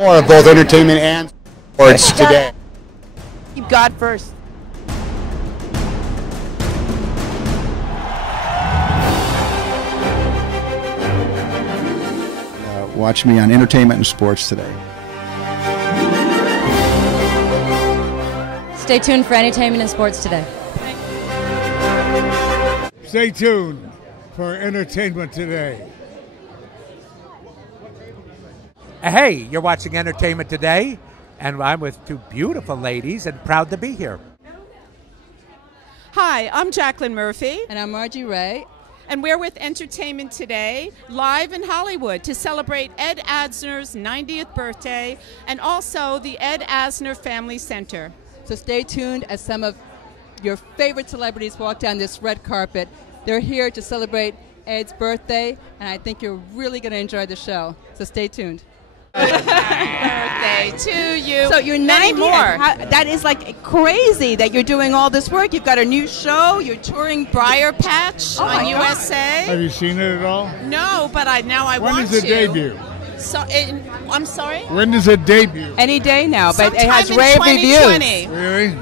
More of both entertainment and sports today. Keep God first. Watch me on entertainment and sports today. Stay tuned for entertainment and sports today. Stay tuned for entertainment today. Hey, you're watching Entertainment Today, and I'm with two beautiful ladies and proud to be here. Hi, I'm Jacqueline Murphy. And I'm Margie Ray. And we're with Entertainment Today, live in Hollywood to celebrate Ed Asner's 90th birthday and also the Ed Asner Family Center. So stay tuned as some of your favorite celebrities walk down this red carpet. They're here to celebrate Ed's birthday, and I think you're really going to enjoy the show. So stay tuned. Birthday to you. So you're 90 more. That is like crazy that you're doing all this work. You've got a new show. You're touring Briar Patch on USA. Have you seen it at all? No, but now I want to. When does it debut? So, I'm sorry? When does it debut? Any day now, but Sometime it has in rave 2020. reviews. Really?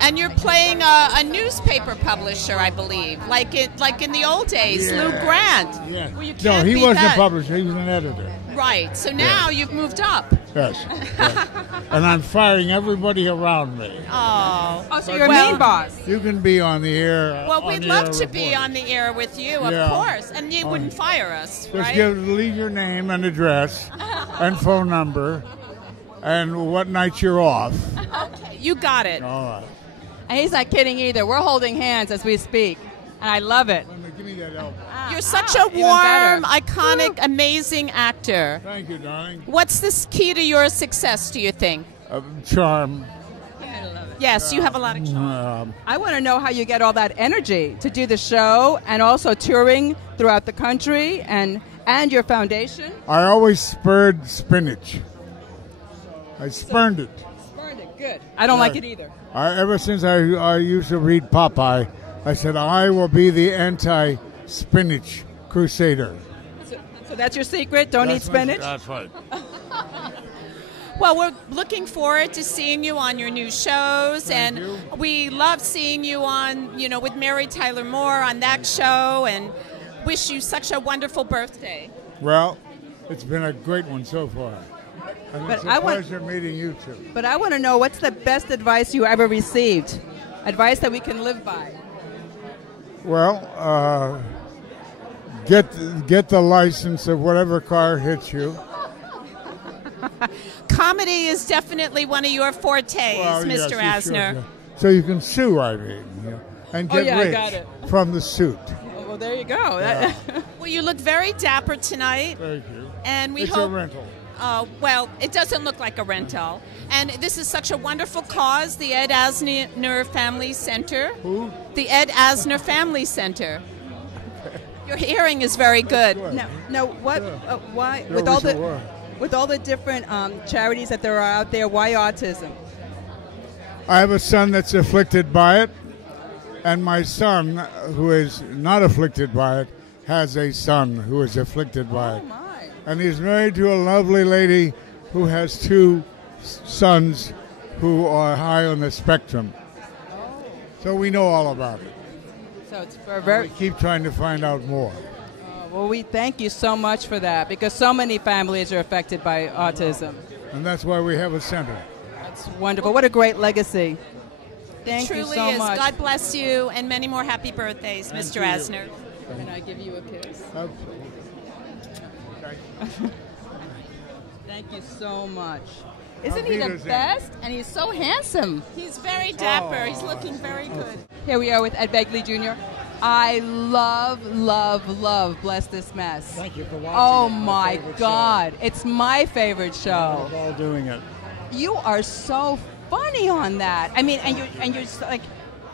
And you're playing a newspaper publisher, I believe, like in the old days, Lou Grant. Yeah. Well, you No, can't he beat wasn't that. a publisher. He was an editor. Right. So now you've moved up. Yes. And I'm firing everybody around me. Oh. Oh, so you're a mean boss. You can be on the air. Well, we'd love to be on the air with you, of course. And you wouldn't fire us, right? Just leave your name and address and phone number and what night you're off. Okay, you got it. All right. And he's not kidding either. We're holding hands as we speak, and I love it. Give me that elbow. You're such a warm, iconic, amazing actor. Thank you, darling. What's the key to your success, do you think? Charm. Yes, you have a lot of charm. I want to know how you get all that energy to do the show and also touring throughout the country and your foundation. I always spurred spinach. I spurned it. Spurned it, good. I don't like it either. Ever since I used to read Popeye, I said, I will be the anti-spinach crusader. So that's your secret? Don't eat spinach? That's right. Well, we're looking forward to seeing you on your new shows, Thank and you. we love seeing you on, with Mary Tyler Moore on that show, and wish you such a wonderful birthday. Well, it's been a great one so far. And it's a pleasure meeting you two. But I want to know, what's the best advice you ever received? Advice that we can live by. Well, get the license of whatever car hits you. Comedy is definitely one of your fortes, Mr. Yes, Asner. should. So you can sue, I mean, and get I got rich it. from the suit. Well, there you go. Well, you look very dapper tonight. Thank you. And we It's hope. a rental. Well, it doesn't look like a rental. And this is such a wonderful cause, the Ed Asner Family Center. Who? The Ed Asner Family Center. Your hearing is very good. No, what? Why? No, With all the different charities that there are out there, why autism? I have a son that's afflicted by it, and my son, who is not afflicted by it, has a son who is afflicted by it. My. And he's married to a lovely lady who has two sons who are high on the spectrum. So we know all about it. So it's for very. We keep trying to find out more. Well, we thank you so much for that, because so many families are affected by autism. And that's why we have a center. That's wonderful. What a great legacy. Thank you Truly so is. much. God bless you, and many more happy birthdays, Mr. Asner. Can I give you a kiss? Absolutely. Thank you so much. Isn't he the Wiedersehen. best? And he's so handsome. He's very dapper. He's looking very good. Here we are with Ed Begley Jr. I love, love Bless This Mess. Thank you for watching. Oh it. my favorite God. It's my favorite show. We're all doing it. You are so funny on that. I mean, and you're just like,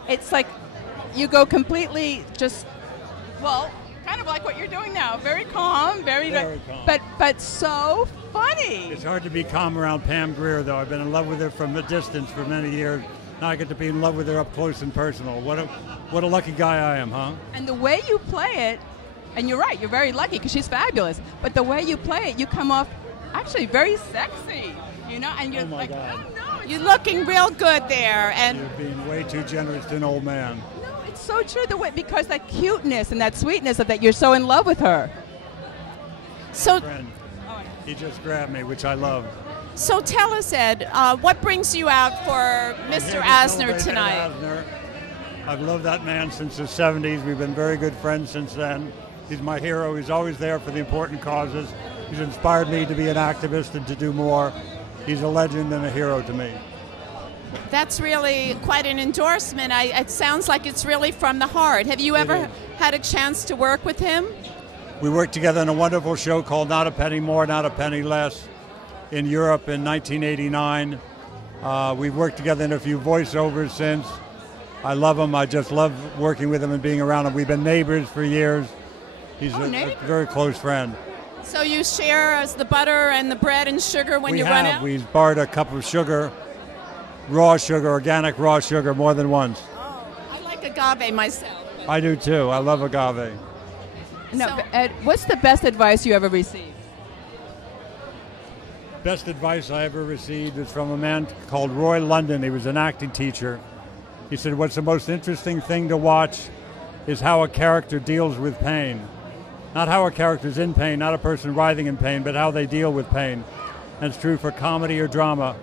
it's like you go completely just, well, kind of like what you're doing now. Very calm, very calm. But so funny. It's hard to be calm around Pam Grier, though. I've been in love with her from a distance for many years. Now I get to be in love with her up close and personal. What a lucky guy I am, huh? And the way you play it, and you're right, you're very lucky because she's fabulous. But the way you play it, you come off actually very sexy, you know, and you're Oh, my like, God. oh, no, You're looking real good there. And You're being way too generous to an old man. no, it's so true, the way, because that cuteness and that sweetness of that, you're so in love with her. so, Friend. He just grabbed me, which I love. so tell us, Ed, what brings you out for I'm Mr. here to Asner celebrate Ed tonight? Asner. I've loved that man since the 70s. We've been very good friends since then. He's my hero. He's always there for the important causes. He's inspired me to be an activist and to do more. He's a legend and a hero to me. That's really quite an endorsement. It sounds like it's really from the heart. Have you ever had a chance to work with him? We worked together in a wonderful show called Not a Penny More, Not a Penny Less in Europe in 1989. We've worked together in a few voiceovers since. I love him. I just love working with him and being around him. We've been neighbors for years. He's a very close friend. So you share the butter and the bread and sugar when you run out? We borrowed a cup of sugar, raw sugar, organic raw sugar, more than once. Oh, I like agave myself. I do too. I love agave. No, So- but Ed, what's the best advice you ever received? Best advice I ever received was from a man called Roy London. He was an acting teacher. He said, what's the most interesting thing to watch is how a character deals with pain. Not how a character's in pain, not a person writhing in pain, but how they deal with pain. And it's true for comedy or drama.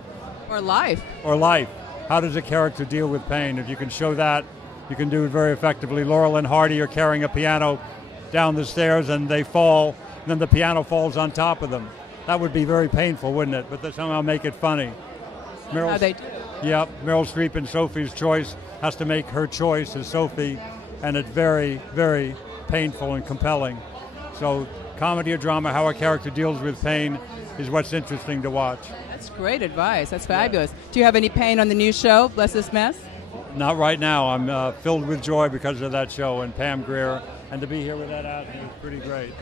Or life? Or life. How does a character deal with pain? If you can show that, you can do it very effectively. Laurel and Hardy are carrying a piano down the stairs and they fall, and then the piano falls on top of them. That would be very painful, wouldn't it? But they somehow make it funny. How they do. Yep, Meryl Streep in Sophie's Choice has to make her choice as Sophie, and it's very, very painful and compelling. So comedy or drama, how a character deals with pain is what's interesting to watch. That's great advice. That's fabulous. Do you have any pain on the new show, Bless This Mess? Not right now. I'm filled with joy because of that show and Pam Grier, and to be here with Ed Asner is pretty great.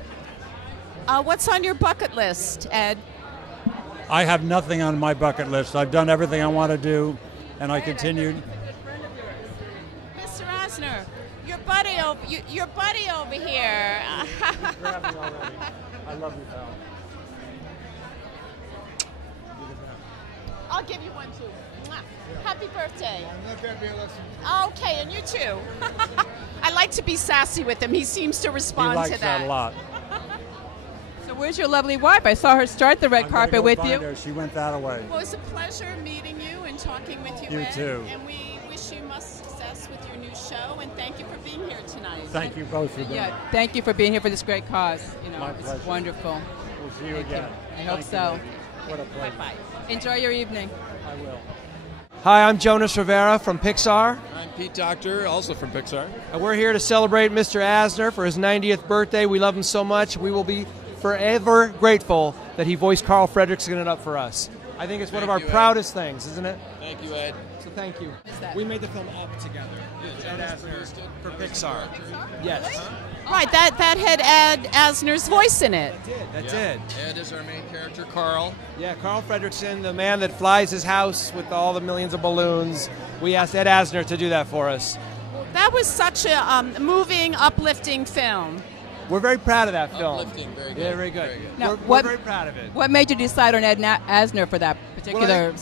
What's on your bucket list, Ed? I have nothing on my bucket list. I've done everything I want to do, and I continued. Mr. Asner, your buddy over here. Grab me already. I love you, pal. I'll give you one too. Mwah. Happy birthday. Okay, and you too. I like to be sassy with him. He seems to respond He likes to that. that a lot. So where's your lovely wife? I saw her start the red I'm carpet gonna go with find you. her. She went that away. Well, it's a pleasure meeting you and talking with you, You Ed. too. And we wish you much success with your new show, and thank you for being here tonight. Thank you both for being Yeah, thank you for being here for this great cause. You know, My it's pleasure. wonderful. We'll see you again. I hope Thank you, so. lady. What a pleasure. Bye-bye. Enjoy your evening. I will. Hi, I'm Jonas Rivera from Pixar, I'm Pete Doctor, also from Pixar. and we're here to celebrate Mr. Asner for his 90th birthday. We love him so much. We will be forever grateful that he voiced Carl Fredricksen up for us. I think it's one of our Thank you, Ed. proudest things, isn't it? Thank you, Ed. So thank you. We made the film Up together. Ed Asner for Pixar. Yes. Right, that had Ed Asner's voice in it. That did. Ed is our main character, Carl. Yeah, Carl Fredricksen, the man that flies his house with all the millions of balloons. We asked Ed Asner to do that for us. That was such a moving, uplifting film. We're very proud of that film. Uplifting, very good. Yeah, very good. Very good. Now, We're very proud of it. What made you decide on Ed Asner for that particular?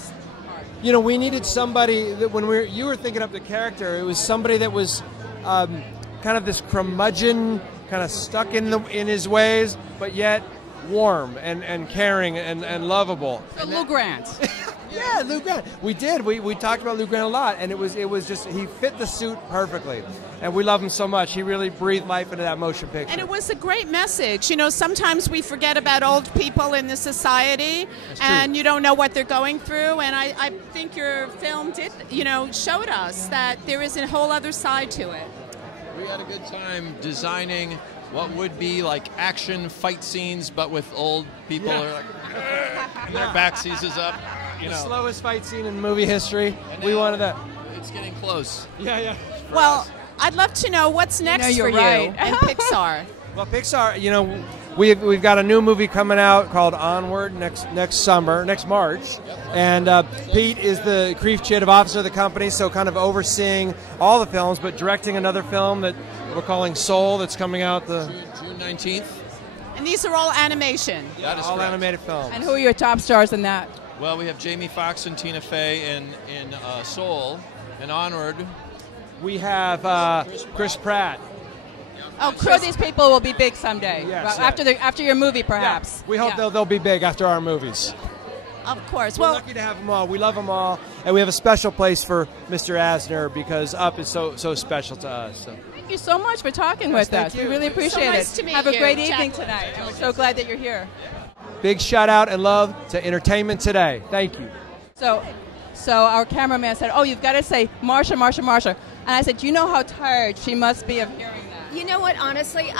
You know, we needed somebody that when you were thinking up the character, it was somebody that was kind of this curmudgeon, kind of stuck in his ways, but yet warm and caring and lovable. So Lou Grant. Yeah, Lou Grant. We did. We talked about Lou Grant a lot, and it was just he fit the suit perfectly, and we love him so much. He really breathed life into that motion picture. And it was a great message. You know, sometimes we forget about old people in the society, and you don't know what they're going through. And I think your film did, showed us that there is a whole other side to it. We had a good time designing what would be like action fight scenes, but with old people who are like, and their back seizes up. The slowest fight scene in movie history. We wanted that. It's getting close. Yeah. Well, I'd love to know what's next you're for right. you and Pixar. Well, Pixar, we've got a new movie coming out called Onward next March, and Pete is the creative officer of the company, so kind of overseeing all the films, but directing another film that we're calling Soul that's coming out June 19th. And these are all animation. That is all correct. animated films. And who are your top stars in that? Well, we have Jamie Foxx and Tina Fey in Soul, and Onward. We have Chris Pratt. Oh, sure, these people will be big someday. Yes, Well, after your movie, perhaps. Yeah, we hope they'll be big after our movies. Of course. We're lucky to have them all. We love them all, and we have a special place for Mr. Asner because Up is so special to us. So. Thank you so much for talking with thank us. you. We really appreciate nice it. to meet Have a you, great evening Jacqueline. tonight, and we're so glad that you're here. Big shout out and love to Entertainment Today. Thank you. So our cameraman said, "Oh, you've got to say Marcia, Marcia, Marcia," and I said, "Do you know how tired she must be of hearing that?" You know what? Honestly,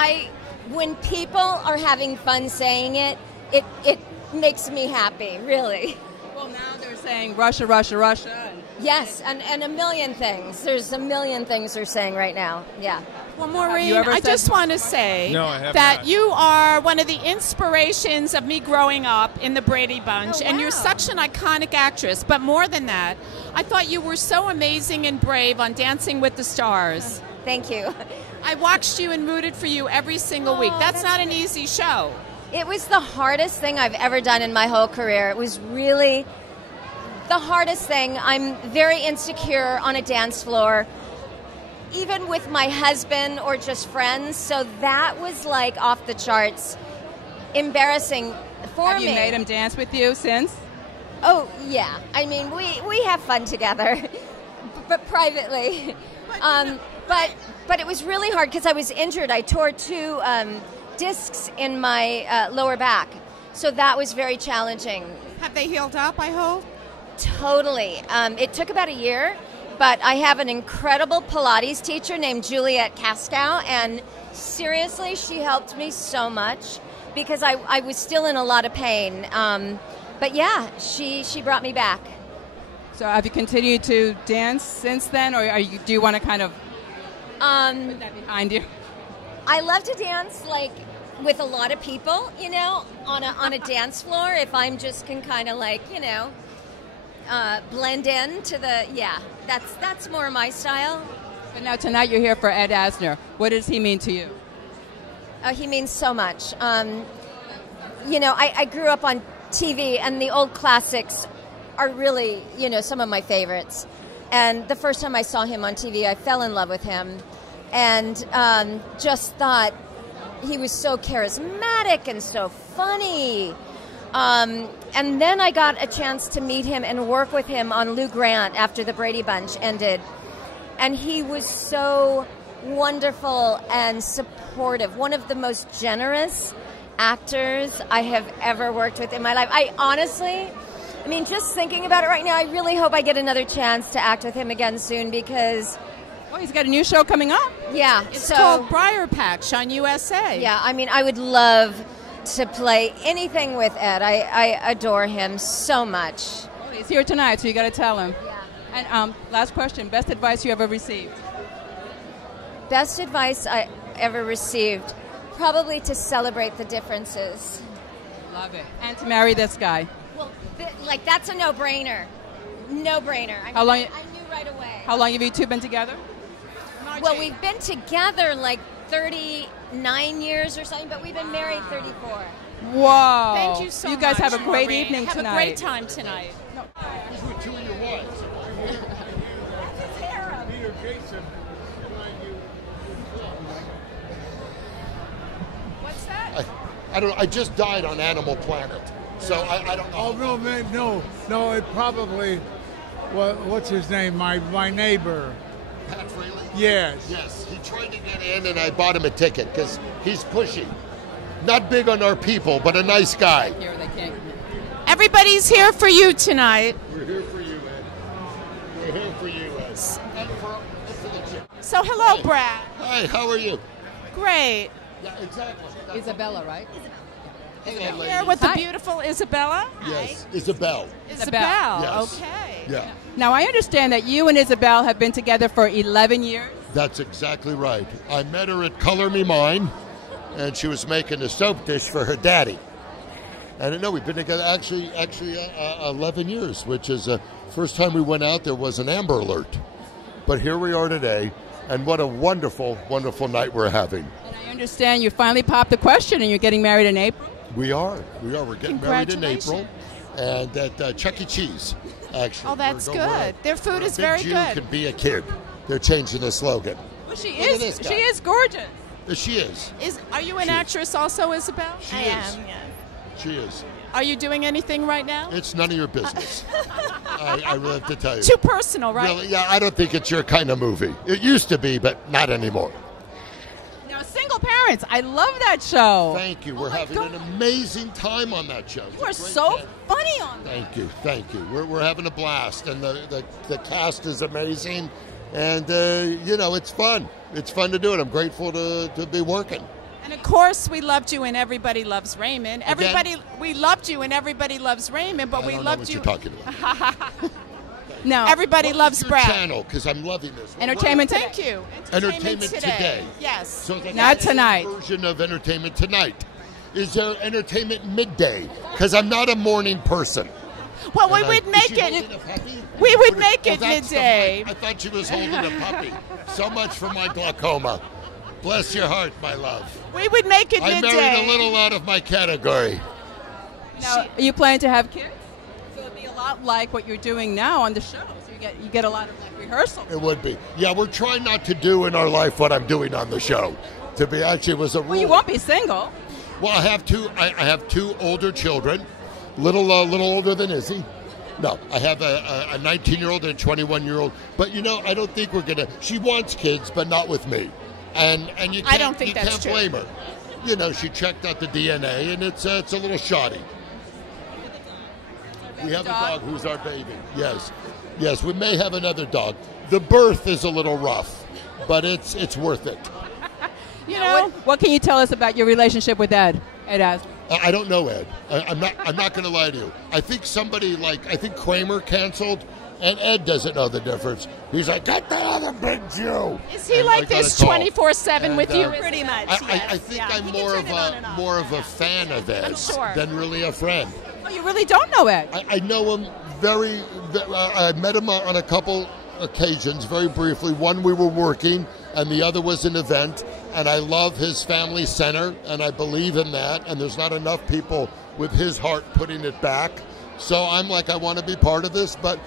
when people are having fun saying it, it makes me happy. Really. Well, now they're saying Russia, Russia, Russia. Yes, and a million things. There's a million things they're saying right now. Yeah. Well, Maureen, I just want to say No, I have that not. you are one of the inspirations of me growing up in the Brady Bunch, and you're such an iconic actress. But more than that, I thought you were so amazing and brave on Dancing with the Stars. Thank you. I watched you and rooted for you every single week. That's not an easy show. It was the hardest thing I've ever done in my whole career. It was really the hardest thing. I'm very insecure on a dance floor, even with my husband or just friends. So that was like off the charts, embarrassing for Have me. you made him dance with you since? Oh, yeah. I mean, we have fun together, but privately. But it was really hard because I was injured. I tore 2 discs in my lower back. So that was very challenging. Have they healed up, I hope? Totally. It took about a year, but I have an incredible Pilates teacher named Juliet Cascow, and seriously, she helped me so much because I was still in a lot of pain. But yeah, she brought me back. So have you continued to dance since then, or do you want to kind of put that behind you? I love to dance like with a lot of people, you know, on a dance floor. If I'm just can kind of like, you know, blend in to the that's more my style. But now tonight you're here for Ed Asner. What does he mean to you? He means so much. You know, I grew up on TV, and the old classics are really, you know, some of my favorites. And the first time I saw him on TV, I fell in love with him, and just thought he was so charismatic and so funny. And then I got a chance to meet him and work with him on Lou Grant after the Brady Bunch ended. And he was so wonderful and supportive. One of the most generous actors I have ever worked with in my life. I mean, just thinking about it right now, I really hope I get another chance to act with him again soon because... Oh, he's got a new show coming up? Yeah. It's called Briar Patch on USA. Yeah, I mean, I would love to play anything with Ed. I adore him so much. Well, he's here tonight, so you got to tell him. Yeah. And last question, best advice you ever received? Best advice I ever received, probably to celebrate the differences. Love it. And to marry this guy. Well, that's a no-brainer. No-brainer. I How long? I knew right away. How long have you two been together? Well, we've been together like 39 years or something, but we've been married 34. Whoa. Thank you so much. You guys have a great Maureen. evening have tonight. Have a great time tonight. What's that? I don't. I just died on Animal Planet, so I don't know. Oh no, man, no! It probably. What's his name? My neighbor. Pat Freely? Yes. Yes. He tried to get in, and I bought him a ticket because he's pushy. Not big on our people, but a nice guy. Everybody's here for you tonight. We're here for you, Ed. We're here for you, Ed. And for the chip. So hello, Brad. Hi. How are you? Great. Yeah, exactly. Isabella, right? Hello, Here with the beautiful Isabella. Yes, Isabel. Isabel. Yes. Okay. Yeah. Now, I understand that you and Isabel have been together for 11 years. That's exactly right. I met her at Color Me Mine, and she was making a soap dish for her daddy. And no, we've been together actually 11 years, which is the first time we went out there was an Amber Alert. But here we are today, and what a wonderful, wonderful night we're having. And I understand you finally popped the question and you're getting married in April. We are. We're getting married in April, and at Chuck E. Cheese. Actually. Oh, that's good. Their food is very Jew good. Could be a kid. They're changing the slogan. Well, she is gorgeous. She is. Are you an actress also, Isabel? She is. Yeah. She is. Are you doing anything right now? It's none of your business. I really have to tell you. Too personal, right? Really, yeah, I don't think it's your kind of movie. It used to be, but not anymore. Now, Single Parents, I love that show. Thank you. We're having an amazing time on that show. You are so funny on that. Thank you. We're having a blast, and the cast is amazing, and it's fun. It's fun to do it. I'm grateful to be working. And of course, we loved you in Everybody Loves Raymond. We loved you in Everybody Loves Raymond, but we loved you. I don't know what you're talking about. No. Everybody Loves Brad. Channel, because I'm loving this. Entertainment Today. Thank you. Entertainment Today. Yes. So not tonight. Version of Entertainment Tonight. Is there Entertainment Midday? Because I'm not a morning person. Well, we would make it. We would make it midday. I thought she was holding a puppy. So much for my glaucoma. Bless your heart, my love. We would make it midday. I married a little out of my category. Now, are you planning to have kids? So it'd be a lot like what you're doing now on the show. So you get a lot of rehearsal. It would be. Yeah, we're trying not to do in our life what I'm doing on the show. To be it was a rule. Well, you won't be single. Well, I have two older children, little older than Izzy. No, I have a 19-year-old and a 21-year-old. But I don't think we're gonna. She wants kids, but not with me. And you can't, I don't think that's true. Blame her. She checked out the DNA, and it's a little shoddy. We have a dog who's our baby. Yes, we may have another dog. The birth is a little rough, but it's worth it. What can you tell us about your relationship with Ed Asner? I don't know Ed. I'm not going to lie to you. I think I think Kramer canceled, and Ed doesn't know the difference. He's like, get the other big Jew. Is he like this 24/7 with you? Pretty much. I think I'm more of a fan of Ed's than really a friend. Oh, you really don't know Ed? I know him very. I met him on a couple occasions, very briefly. One we were working, and the other was an event. And I love his family center, and I believe in that. And there's not enough people with his heart putting it back. So I'm like, I want to be part of this. But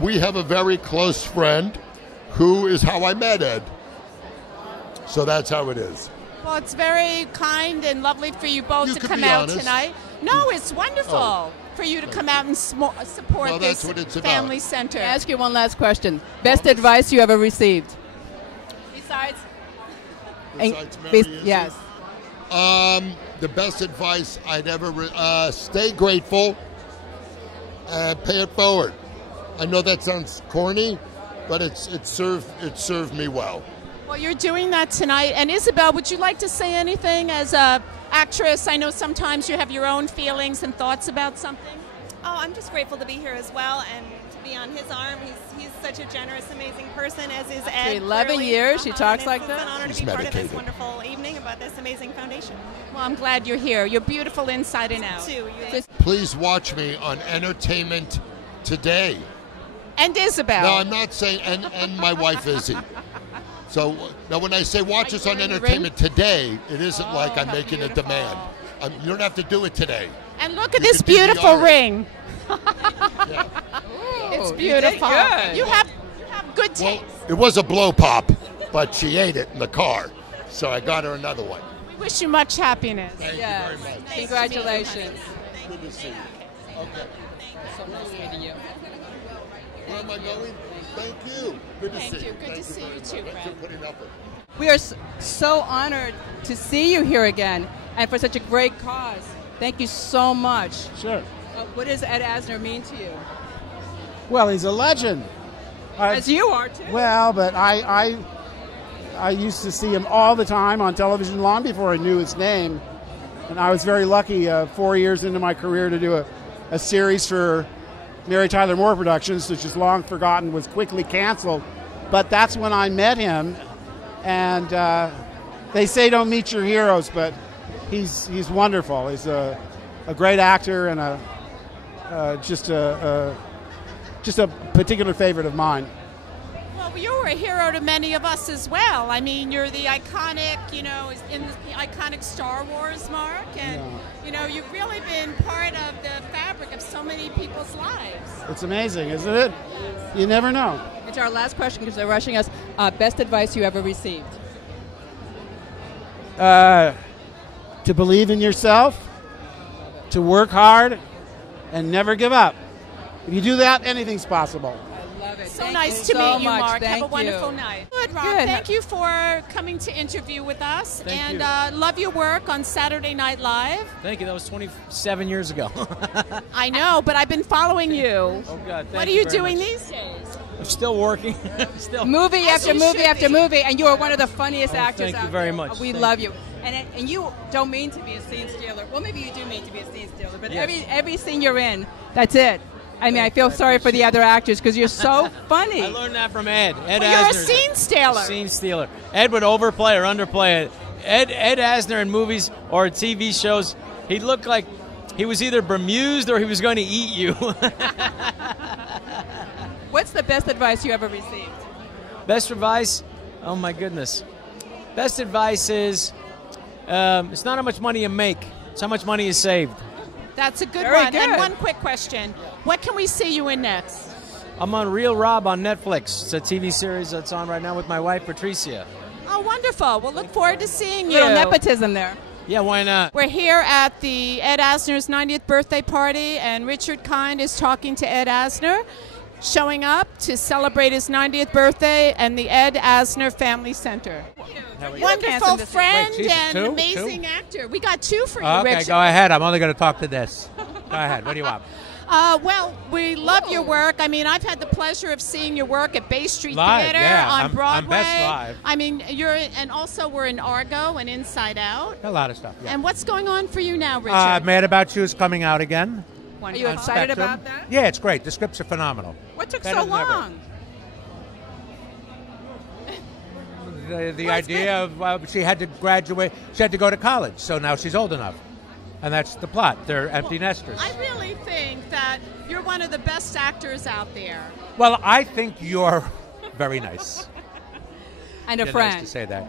we have a very close friend who is how I met Ed. So that's how it is. Well, it's very kind and lovely for you both to come out tonight. No, it's wonderful for you to come out and support this family center. I'll ask you one last question. Best advice you ever received? Besides Mary, yes. The best advice I'd ever stay grateful and pay it forward. I know that sounds corny, but it served me well. Well, you're doing that tonight. And Isabel, would you like to say anything as a actress? I know sometimes you have your own feelings and thoughts about something. Oh, I'm just grateful to be here as well and to be on his arm. He's such a generous, amazing person, as is Ed. 11 years, she talks like that. It's an honor to be part of this wonderful evening about this amazing foundation. Well, I'm glad you're here. You're beautiful inside and out. Please watch me on Entertainment Today. And Isabel. No, I'm not saying, and my wife Izzy. So now when I say watch us on Entertainment Today, it isn't like I'm making a demand. You don't have to do it today. And look at this beautiful ring. It's beautiful. You have good taste. Well, it was a blow pop, but she ate it in the car, so I got her another one. We wish you much happiness. Thank you very much. Congratulations. Good to see you. Okay. So nice meeting you. Where am I going? Thank you. Good to see you. Good to see you too, Brad. We are so honored to see you here again, and for such a great cause. Thank you so much. Sure. What does Ed Asner mean to you? Well, he's a legend. As you are, too. Well, but I used to see him all the time on television long before I knew his name. And I was very lucky 4 years into my career to do a series for Mary Tyler Moore Productions, which is long forgotten, was quickly canceled. But that's when I met him. And they say don't meet your heroes, but he's wonderful. He's a great actor and just a particular favorite of mine. Well, you were a hero to many of us as well. I mean, you're the iconic, you know, in the iconic Star Wars mark, and you know, you've really been part of the fabric of so many people's lives. It's amazing, isn't it? You never know. It's our last question because they're rushing us. Best advice you ever received? To believe in yourself, to work hard, and never give up. If you do that, anything's possible. Love it. So nice to meet you, Mark. Have a wonderful night. Good, Rob. Good. Thank you for coming to interview with us. Thank and love your work on Saturday Night Live. Thank you. That was 27 years ago. I know, but I've been following you. Oh, God. What are you doing these days? I'm still working. Still. Movie after movie after movie, and you are one of the funniest actors thank out you very there. much. We Thank love you. And you don't mean to be a scene stealer. Well, maybe you do mean to be a scene stealer, but Yes. every scene you're in, that's it. I mean, I feel sorry for the other actors because you're so funny. I learned that from Ed. Ed Well, you're a Asner. scene stealer. Scene stealer. Ed would overplay or underplay it. Ed Asner in movies or TV shows, he looked like he was either bemused or he was going to eat you. What's the best advice you ever received? Best advice? Oh, my goodness. Best advice is it's not how much money you make. It's how much money is saved. That's a good Very one. good. And one quick question. What can we see you in next? I'm on Real Rob on Netflix. It's a TV series that's on right now with my wife, Patricia. Oh, wonderful. We'll look forward to seeing you. Little nepotism there. Yeah, why not? We're here at the Ed Asner's 90th birthday party, and Richard Kind is talking to Ed Asner, showing up to celebrate his 90th birthday and the Ed Asner Family Center. Wonderful friend Wait, and two? amazing actor. We got two for you, Okay, Richard. go ahead. I'm only going to talk to this. Go ahead. What do you want? Well, we love your work. I mean, I've had the pleasure of seeing your work at Bay Street Live, Theater yeah. on I'm Broadway. Best Live. I mean, and also we're in Argo and Inside Out. A lot of stuff, yeah. And what's going on for you now, Richard? Mad About You is coming out again. Are you on excited Spectrum. about that? Yeah, it's great. The scripts are phenomenal. What took Better so than ever. long? The idea of she had to graduate, she had to go to college, so now she's old enough. And that's the plot. They're empty nesters. I really think that you're one of the best actors out there. Well, I think you're very nice. And a You're friend. Nice to say that.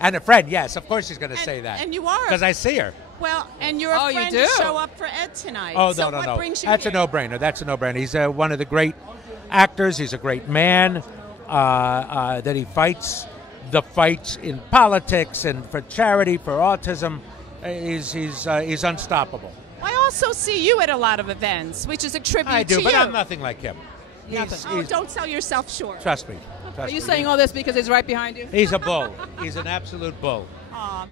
And a friend, yes. Of course she's going to say that. And you are. Because I see her. Well, and you're a Oh, you friend do? to show up for Ed tonight. Oh, so no. what brings you That's here? a no-brainer. That's a no-brainer. He's one of the great actors. He's a great man. That he fights the fights in politics and for charity, for autism. He's unstoppable. I also see you at a lot of events, which is a tribute I do, to but you. I'm nothing like him. Oh, don't sell yourself short. Trust me. Are you saying all this because he's right behind you? He's a bull. He's an absolute bull.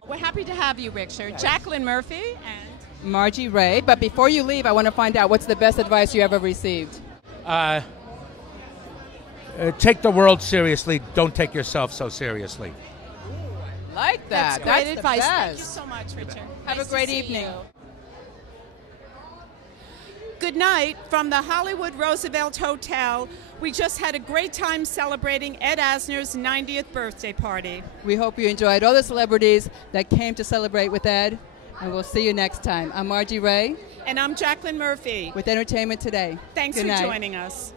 We're happy to have you, Richard. Jacqueline Murphy and Margie Ray. But before you leave, I want to find out what's the best advice you ever received. Take the world seriously. Don't take yourself so seriously. Like that. That's great the advice. Thank you best. so much, Richard. Have Nice a great to see evening. you. Good night from the Hollywood Roosevelt Hotel. We just had a great time celebrating Ed Asner's 90th birthday party. We hope you enjoyed all the celebrities that came to celebrate with Ed, and we'll see you next time. I'm Margie Ray. And I'm Jacqueline Murphy. With Entertainment Today. Thanks Good for night. joining us.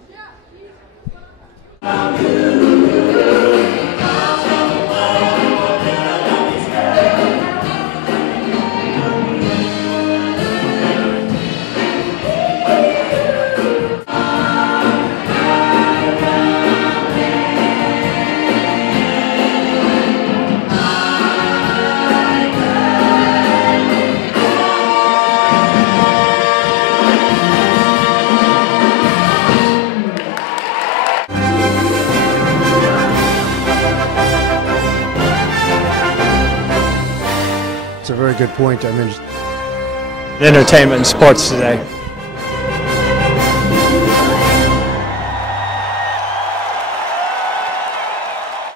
It's a very good point. I mean, Entertainment and sports today.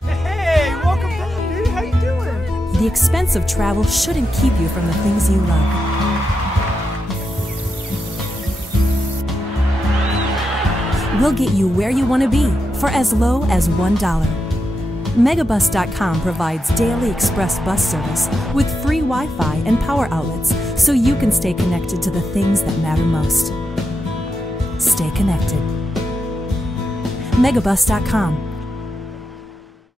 Hey, welcome back, dude. How you doing? The expense of travel shouldn't keep you from the things you love. We'll get you where you want to be for as low as $1. Megabus.com provides daily express bus service with free Wi-Fi and power outlets so you can stay connected to the things that matter most. Stay connected. Megabus.com.